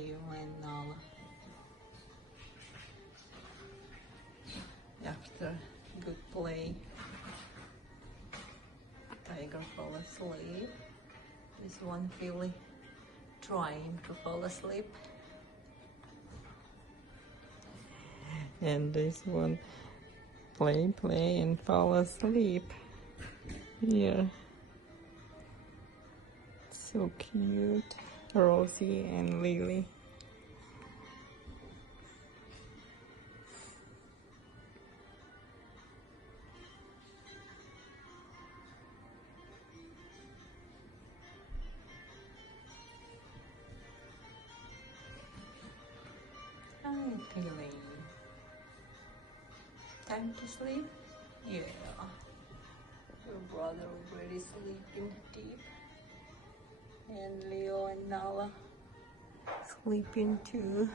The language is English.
Leo and Nala. After good play, Tiger fall asleep. This one really trying to fall asleep. And this one play and fall asleep. Yeah. So cute. Rosie and Lily. Hi, Tilly. Time to sleep? Yeah. Your brother already sleeping deep. And Leo and Nala sleeping too.